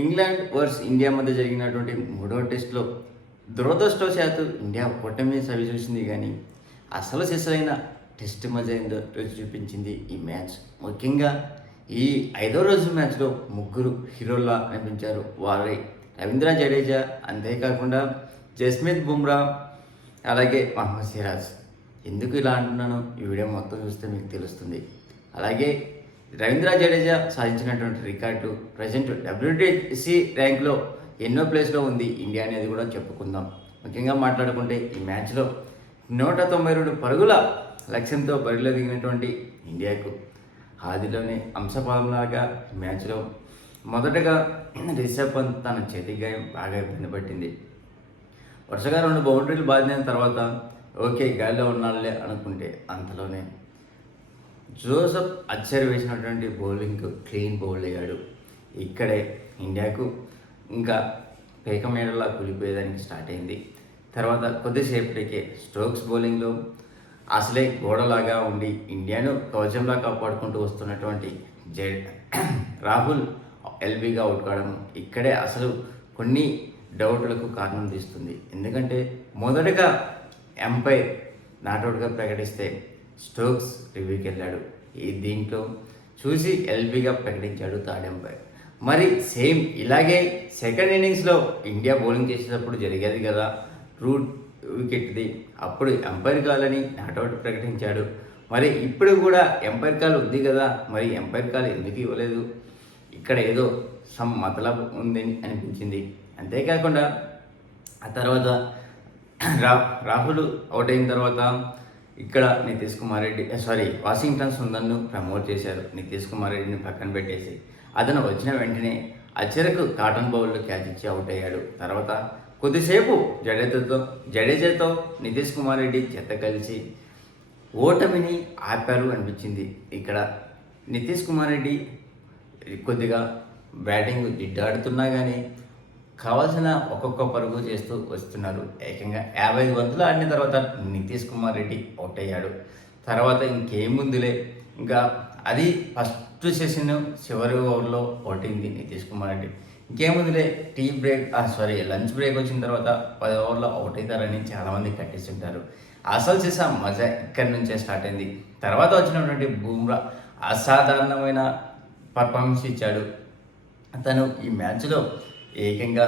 England versus India మధ్య జరిగినటువంటి మూడవ టెస్ట్లో దురదృష్టవశాత్తు ఇండియా ఓటమి చవిచూసింది. కానీ అసలు సిసలైన టెస్ట్ మధ్య ఏందో రుచి చూపించింది ఈ మ్యాచ్. ముఖ్యంగా ఈ ఐదో రోజు మ్యాచ్లో ముగ్గురు హీరోల్లా అనిపించారు. వారే రవీంద్ర జడేజా, అంతేకాకుండా జస్ప్రీత్ బుమ్రా, అలాగే మహమ్మద్ సిరాజ్. ఎందుకు ఇలా అంటున్నానో ఈ వీడియో మొత్తం చూస్తే మీకు తెలుస్తుంది. అలాగే రవీంద్ర జడేజా సాధించినటువంటి రికార్డు ప్రజెంట్ WTC ర్యాంక్లో ఎన్నో ప్లేస్లో ఉంది ఇండియా అనేది కూడా చెప్పుకుందాం. ముఖ్యంగా మాట్లాడుకుంటే ఈ మ్యాచ్లో 192 పరుగుల లక్ష్యంతో బరిలో దిగినటువంటి ఇండియాకు ఆదిలోనే అంశపాలంలాగా ఈ మ్యాచ్లో మొదటగా రిషబ్ పంత్ తన చేతి గాయం బాగా ఇబ్బంది పట్టింది. వరుసగా 2 బౌండరీలు బాధిన తర్వాత ఓకే గాలిలో ఉన్నాళ్ళే అనుకుంటే అంతలోనే జోసెఫ్ అచ్చర్ వేసినటువంటి బౌలింగ్కు క్లీన్ బౌల్డ్ అయ్యాడు. ఇక్కడే ఇండియాకు ఇంకా పేక మేడలా కూలిపోయేదానికి స్టార్ట్ అయింది. తర్వాత కొద్దిసేపటికే స్టోక్స్ బౌలింగ్లో అసలే గోడలాగా ఉండి ఇండియాను కవచంలా కాపాడుకుంటూ వస్తున్నటువంటి రాహుల్ ఎల్బీగా అవుట్ కావడం ఇక్కడే అసలు కొన్ని డౌట్లకు కారణం తీస్తుంది. ఎందుకంటే మొదటగా ఎంపైర్ నాట్అవుట్గా ప్రకటిస్తే స్టోక్స్ రివ్యూకి వెళ్ళాడు. దీంట్లో చూసి ఎల్బీగా ప్రకటించాడు థర్డ్ ఎంపైర్. మరి సేమ్ ఇలాగే సెకండ్ ఇన్నింగ్స్లో ఇండియా బౌలింగ్ చేసేటప్పుడు జరిగేది కదా రూట్ వికెట్ది, అప్పుడు ఎంపైర్ కాల్ అని నాట్అవుట్ ప్రకటించాడు. మరి ఇప్పుడు కూడా ఎంపైర్ కాల్ ఉంది కదా, మరి ఎంపైర్ కాల్ ఎందుకు ఇవ్వలేదు? ఇక్కడ ఏదో సమ్ మతలబ్ ఉందని అనిపించింది. అంతేకాకుండా ఆ తర్వాత రాహుల్ అవుట్ అయిన తర్వాత ఇక్కడ నితీష్ కుమార్ రెడ్డి వాషింగ్టన్ సుందర్ను ప్రమోట్ చేశారు. నితీష్ కుమార్ రెడ్డిని పక్కన పెట్టేసి అతను వచ్చిన వెంటనే అచ్చరకు కాటన్ బౌల్లో క్యాచ్ ఇచ్చి అవుట్ అయ్యాడు. తర్వాత కొద్దిసేపు జడేజాతో నితీష్ కుమార్ రెడ్డి చెత్త కలిసి ఓటమిని ఆపారు అనిపించింది. ఇక్కడ నితీష్ కుమార్ రెడ్డి కొద్దిగా బ్యాటింగ్ దిడ్డాడుతున్నా కానీ కావాల్సిన ఒక్కొక్క పరుగు చేస్తూ వస్తున్నారు. ఏకంగా 55 బంతులు ఆడిన తర్వాత నితీష్ కుమార్ రెడ్డి అవుట్ అయ్యాడు. తర్వాత ఇంకేముందులే, ఇంకా అది ఫస్ట్ సెషన్ చివరి ఓవర్లో అవుట్ అయింది నితీష్ కుమార్ రెడ్డి. ఇంకేముందులే లంచ్ బ్రేక్ వచ్చిన తర్వాత 10 ఓవర్లో అవుట్ అవుతారని చాలామంది కట్టిస్తుంటారు. అసలు చేసా మజా ఇక్కడి నుంచే స్టార్ట్ అయింది. తర్వాత వచ్చినటువంటి బుమ్రా అసాధారణమైన పర్ఫార్మెన్స్ ఇచ్చాడు. తను ఈ మ్యాచ్లో ఏకంగా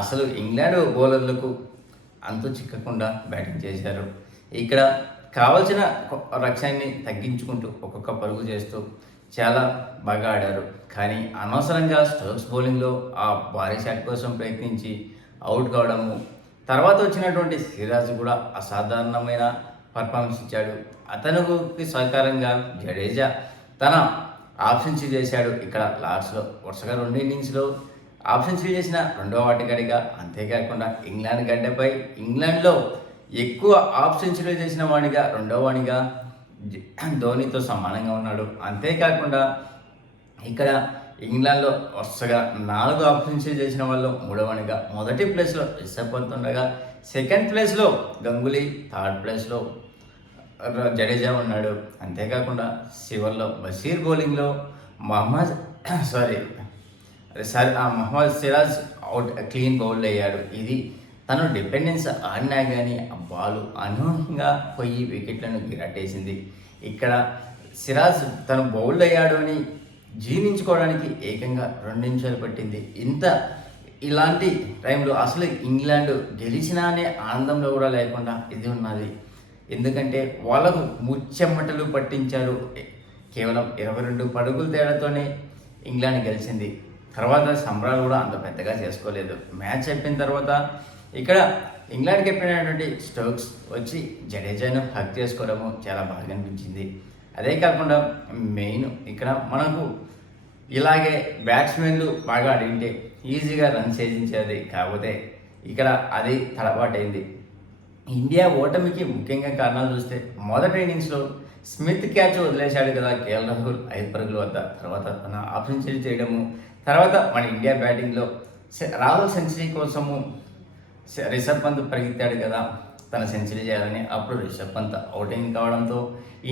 అసలు ఇంగ్లాండ్ బౌలర్లకు అంతు చిక్కకుండా బ్యాటింగ్ చేశారు. ఇక్కడ కావలసిన లక్ష్యాన్ని తగ్గించుకుంటూ ఒక్కొక్క పరుగు చేస్తూ చాలా బాగా ఆడారు. కానీ అనవసరంగా స్టోక్స్ బౌలింగ్లో ఆ భారీ షాట్ కోసం ప్రయత్నించి అవుట్ కావడము, తర్వాత వచ్చినటువంటి సిరాజ్ కూడా అసాధారణమైన పర్ఫార్మెన్స్ ఇచ్చాడు. అతనికి సహకారంగా జడేజా తన హాఫ్ సెంచరీ చేశాడు. ఇక్కడ లాస్ట్లో వరుసగా 2 ఇన్నింగ్స్లో హాఫ్ సెంచరీ చేసిన రెండవ ఆటగాడిగా, అంతేకాకుండా ఇంగ్లాండ్ గడ్డపై ఇంగ్లాండ్లో ఎక్కువ హాఫ్ సెంచరీ చేసిన వాడిగా రెండవ వాడిగా ధోనితో సమానంగా ఉన్నాడు. అంతేకాకుండా ఇక్కడ ఇంగ్లాండ్లో వరుసగా 4 హాఫ్ సెంచరీ చేసిన వాళ్ళు మూడవనిగా మొదటి ప్లేస్లో రిషబ్ పంత్ ఉండగా, సెకండ్ ప్లేస్లో గంగూలీ, థర్డ్ ప్లేస్లో జడేజా ఉన్నాడు. అంతేకాకుండా చివర్లో బషీర్ బౌలింగ్లో Mohammed Siraj out clean bowled అయ్యాడు. ఇది తను డిపెండెన్స్ ఆడినా కానీ ఆ బాలు అనూహ్యంగా పోయి వికెట్లను గిరట్టేసింది. ఇక్కడ సిరాజ్ తను బౌల్డ్ అయ్యాడు అని జీర్ణించుకోవడానికి ఏకంగా 2 నిమిషాలు పట్టింది. ఇలాంటి టైంలో అసలు ఇంగ్లాండ్ గెలిచినా అనే ఆనందంలో కూడా లేకుండా ఇది ఉన్నది. ఎందుకంటే వాళ్ళకు ముచ్చెమ్మటలు పట్టించారు. కేవలం 22 పరుగుల తేడాతోనే ఇంగ్లాండ్ గెలిచింది. తర్వాత సంబరాలు కూడా అంత పెద్దగా చేసుకోలేదు. మ్యాచ్ అయిపోయిన తర్వాత ఇక్కడ ఇంగ్లాండ్ కెప్టెన్ అయినటువంటి స్టోక్స్ వచ్చి జడేజాను హక్ చేసుకోవడము చాలా బాగా అనిపించింది. అదే కాకుండా మెయిన్ ఇక్కడ మనకు ఇలాగే బ్యాట్స్మెన్లు బాగా ఆడింటే ఈజీగా రన్ చేయించేది. కాకపోతే ఇక్కడ అది తడబాటైంది. ఇండియా ఓటమికి ముఖ్యంగా కారణాలు చూస్తే మొదటి ఇన్నింగ్స్లో స్మిత్ క్యాచ్ వదిలేశాడు కదా కేఎల్ రాహుల్ 5 పరుగుల వద్ద. తర్వాత తన హాఫ్ సెంచరీ చేయడము, తర్వాత మన ఇండియా బ్యాటింగ్లో రాహుల్ సెంచరీ కోసము రిషబ్ పంత్ పరిగెత్తాడు కదా తన సెంచరీ చేయాలని. అప్పుడు రిషబ్ పంత్ అవుటింగ్ కావడంతో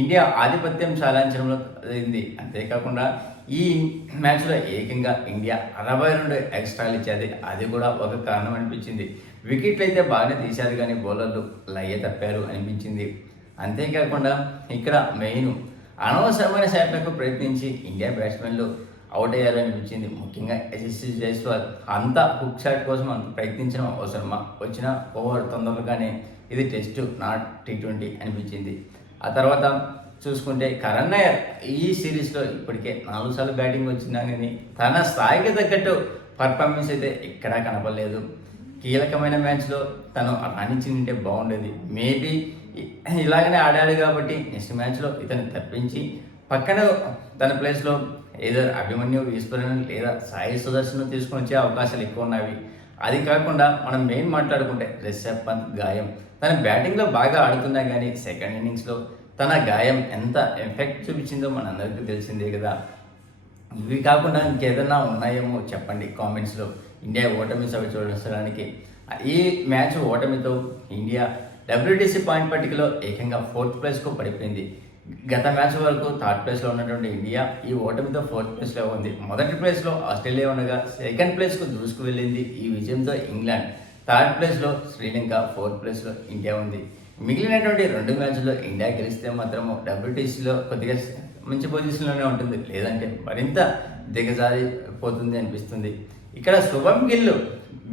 ఇండియా ఆధిపత్యం సాధించడంలో అయింది. అంతేకాకుండా ఈ మ్యాచ్లో ఏకంగా ఇండియా 62 ఎక్స్ట్రాలు ఇచ్చేది, అది కూడా ఒక కారణం అనిపించింది. వికెట్లు అయితే బాగానే తీశారు కానీ బౌలర్లు లయ్య తప్పారు అనిపించింది. అంతేకాకుండా ఇక్కడ మెయిన్ అనవసరమైన షాట్లకు ప్రయత్నించి ఇండియా బ్యాట్స్మెన్లు అవుట్ అయ్యారనిపించింది. ముఖ్యంగా యశస్వి జైస్వాల్ అంత హుక్ షాట్ కోసం అంత ప్రయత్నించడం అవసరమా, వచ్చిన ఓవర్ తొందరగానే ఇది టెస్ట్ నాట్ T20 అనిపించింది. ఆ తర్వాత చూసుకుంటే కరణ్ నాయర్ ఈ సిరీస్లో ఇప్పటికే 4 సార్లు బ్యాటింగ్ వచ్చినా కానీ తన స్థాయికి తగ్గట్టు పర్ఫార్మెన్స్ అయితే ఎక్కడా కనపడలేదు. కీలకమైన మ్యాచ్లో తను రాణించింటే బాగుండేది. మేబీ ఇలాగనే ఆడాడు కాబట్టి నెక్స్ట్ మ్యాచ్లో ఇతను తప్పించి పక్కన తన ప్లేస్లో ఏదో అభిమన్యు ఈశ్వరన్ లేదా సాయి సుదర్శన్ తీసుకొని వచ్చే అవకాశాలు ఎక్కువ ఉన్నవి. అది కాకుండా మనం మెయిన్ మాట్లాడుకుంటే రిషబ్ పంత్ గాయం, తన బ్యాటింగ్లో బాగా ఆడుతున్నా కానీ సెకండ్ ఇన్నింగ్స్లో తన గాయం ఎంత ఎఫెక్ట్ చూపించిందో మనందరికీ తెలిసిందే కదా. ఇవి కాకుండా ఇంకేదన్నా ఉన్నాయేమో చెప్పండి కామెంట్స్లో. ఇండియా ఓటమి సభ చూడడానికి ఈ మ్యాచ్ ఓటమితో ఇండియా WTC పాయింట్ పట్టికలో ఏకంగా 4th ప్లేస్కు పడిపోయింది. గత మ్యాచ్ వరకు 3rd ప్లేస్లో ఉన్నటువంటి ఇండియా ఈ ఓటమితో 4th ప్లేస్లో ఉంది. మొదటి ప్లేస్లో ఆస్ట్రేలియా ఉండగా 2nd ప్లేస్కు దూసుకు వెళ్ళింది ఈ విజయంతో ఇంగ్లాండ్. 3rd ప్లేస్లో శ్రీలంక, 4th ప్లేస్లో ఇండియా ఉంది. మిగిలినటువంటి 2 మ్యాచ్ల్లో ఇండియా గెలిస్తే మాత్రము WTCలో కొద్దిగా మంచి పొజిషన్లోనే ఉంటుంది, లేదంటే మరింత దిగజారిపోతుంది అనిపిస్తుంది. ఇక్కడ శుభమ్ గిల్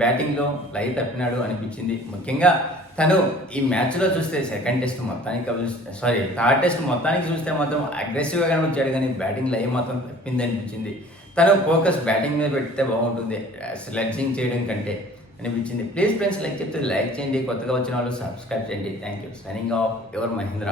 బ్యాటింగ్లో లై తప్పినాడు అనిపించింది. ముఖ్యంగా తను ఈ మ్యాచ్లో చూస్తే 2nd టెస్ట్ మొత్తానికి 3rd టెస్ట్ మొత్తానికి చూస్తే మాత్రం అగ్రెసివ్గా వచ్చాడు కానీ బ్యాటింగ్ లై మాత్రం తప్పింది అనిపించింది. తను ఫోకస్ బ్యాటింగ్ మీద పెడితే బాగుంటుంది స్లెడ్జింగ్ చేయడం కంటే అనిపించింది. ప్లీజ్ ఫ్రెండ్స్ లైక్ చెప్తే లైక్ చేయండి, కొత్తగా వచ్చిన వాళ్ళు సబ్స్క్రైబ్ చేయండి. Thank you. Signing off your Mahindra.